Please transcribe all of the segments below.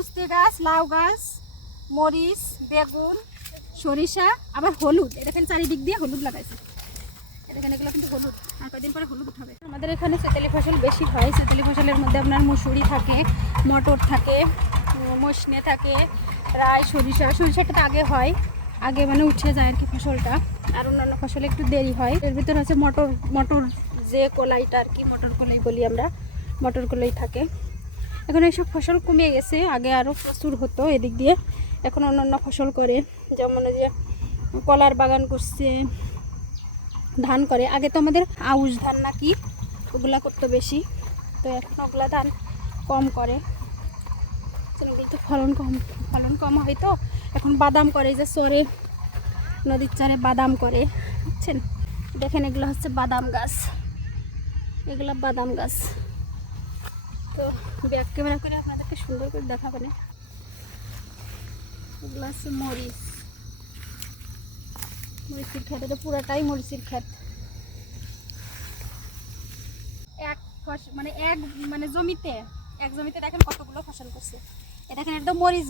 উস্তে গাছ, লাউ গাছ, মরিচ, বেগুন, সরিষা, আবার হলুদ। দেখেন চারিদিক দিয়ে হলুদ লাগাইছে। দেখেন এগুলো কিন্তু হলুদ, আর কয়েকদিন পরে হলুদ উঠাবে। আমাদের এখানে সেতালি ফসল বেশি হয়। সেতালি ফসলের মধ্যে আপনার মুসুরি থাকে, মটর থাকে, মসনে থাকে, রাই, সরিষাটা তো আগে হয়, আগে মানে উঠে যায় আর কি ফসলটা। আর অন্যান্য ফসল একটু দেরি হয়। এর ভিতরে হচ্ছে মটর যে কলাইটা আর কি, মটর কলাই বলি আমরা, মটর কলাই থাকে। এখন এইসব ফসল কমে গেছে, আগে আরও প্রচুর হতো এদিক দিয়ে। এখন অন্যান্য ফসল করে, যেমন যে কলার বাগান করছে, ধান করে। আগে তো আমাদের আউশ ধান নাকি ওগুলা করতো বেশি, তো এখন ওগুলা ধান কম করে। ওগুলো তো ফলন কম হয়, তো এখন বাদাম করে, যে চরে নদীর চারে বাদাম করে, বুঝছেন। দেখেন এগুলো হচ্ছে বাদাম গাছ, এগুলো বাদাম গাছ। তো ব্যাক ক্যামেরা করে আপনাদেরকে সুন্দর করে দেখাবেন। এগুলো হচ্ছে মরিচের ক্ষেত, এটা পুরাটাই মরিচের ক্ষেত। মানে এক জমিতে দেখেন কতগুলো ফসল করছে। দেখেন এটা মরিচ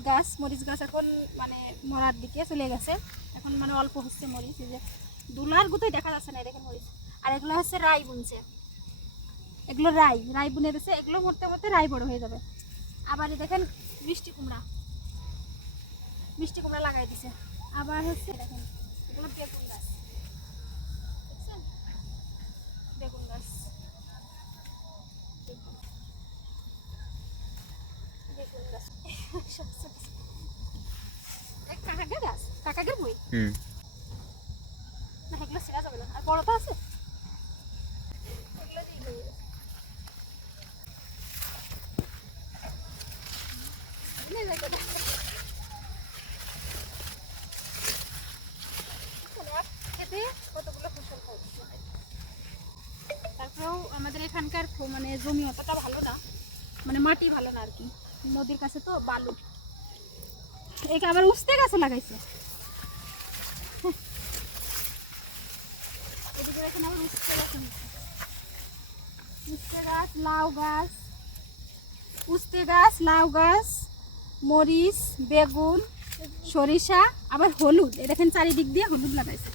গাছ এখন মানে মরার দিকে চলে গেছে, এখন মানে অল্প হচ্ছে মরিচ। এই যে দুলার গুতোই দেখা যাচ্ছে না, দেখেন মরিচ। আর এগুলো হচ্ছে রাই বুনছে, এগুলো রাই বুনে দিচ্ছে। এগুলো মরতে মরতে রাই বড় হয়ে যাবে। আবার দেখেন মিষ্টি কুমড়া লাগাই দিছে। আবার হচ্ছে দেখেন এগুলো বেগুন গাছ, দেখছেন, বেগুন গাছ, কাকাগের বই না, এগুলো ছেড়া যাবে না। আর বড় তো আছে, এগুলো দিয়ে হয়ে যাবে। খেতে কতগুলো ফসল হয়। তারপরেও আমাদের এখানকার মানে জমি অতটা ভালো না, মানে মাটি ভালো না আর কি, নদীর কাছে তো বালু। একে আবার উস্তে গাছও লাগাইছে, এদিকে দেখেন আবার উস্তে গাছ, লাউ গাছ, মরিচ, বেগুন, সরিষা, আবার হলুদ। দেখেন চারিদিক দিয়ে হলুদ লাগাইছে।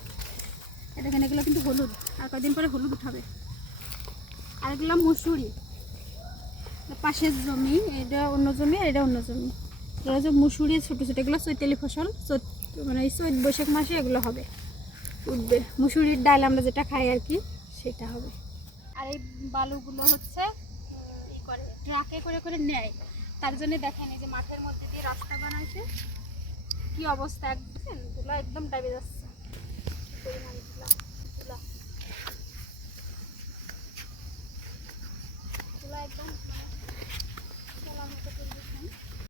দেখেন এগুলো কিন্তু হলুদ, আর কয়েকদিন পরে হলুদ উঠাবে। আর এগুলো মুসুরি, পাশের জমি, এটা অন্য জমি আর এটা অন্য জমি। এগুলো যে মুসুরি ছোটো ছোটো, এগুলো চৈতালি ফসল, মানে এই চৈত বৈশাখ মাসে এগুলো হবে, উঠবে। মুসুরির ডাল আমরা যেটা খাই আর কি, সেটা হবে। আর এই বালুগুলো হচ্ছে ট্রাকে করে করে নেয়, তার জন্য দেখেন এই যে মাঠের মধ্যে দিয়ে রাস্তা বানাইছে, কি অবস্থা, একদম একদম ডাইবে যাচ্ছে পরিমাণ।